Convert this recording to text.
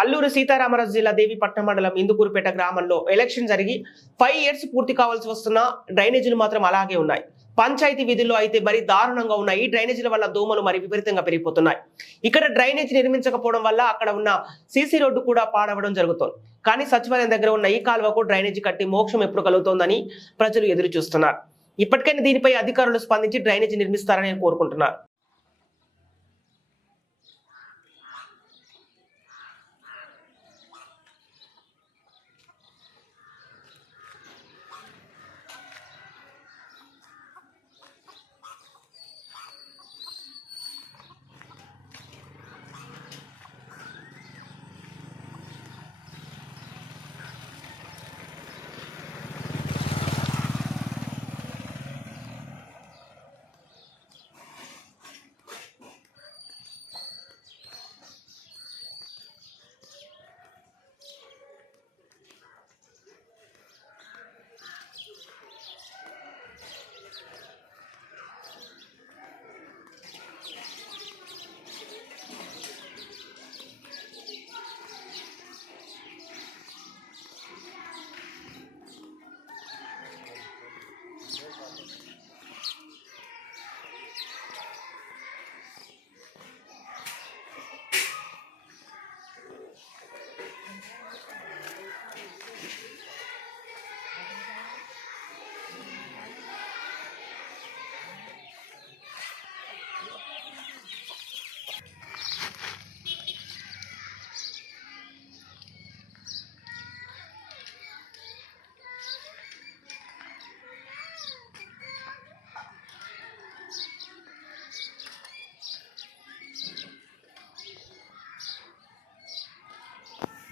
అల్లూరు సీతారామరాజు జిల్లా దేవీపట్నం మండలం ఇందుకూరుపేట గ్రామంలో ఎలక్షన్ జరిగి 5 ఇయర్స్ పూర్తి కావాల్సి వస్తున్న డ్రైనేజీలు మాత్రం అలాగే ఉన్నాయి. పంచాయతీ విధుల్లో అయితే మరీ దారుణంగా ఉన్నాయి. ఈ డ్రైనేజీల వల్ల దోమలు మరి విపరీతంగా పెరిగిపోతున్నాయి. ఇక్కడ డ్రైనేజీ నిర్మించకపోవడం వల్ల అక్కడ ఉన్న సీసీ రోడ్డు కూడా పాడవడం జరుగుతోంది. కానీ సచివాలయం దగ్గర ఉన్న ఈ కాలువకు డ్రైనేజీ కట్టి మోక్షం ఎప్పుడు కలుగుతోందని ప్రజలు ఎదురు చూస్తున్నారు. ఇప్పటికైనా దీనిపై అధికారులు స్పందించి డ్రైనేజీ నిర్మిస్తారని కోరుకుంటున్నారు.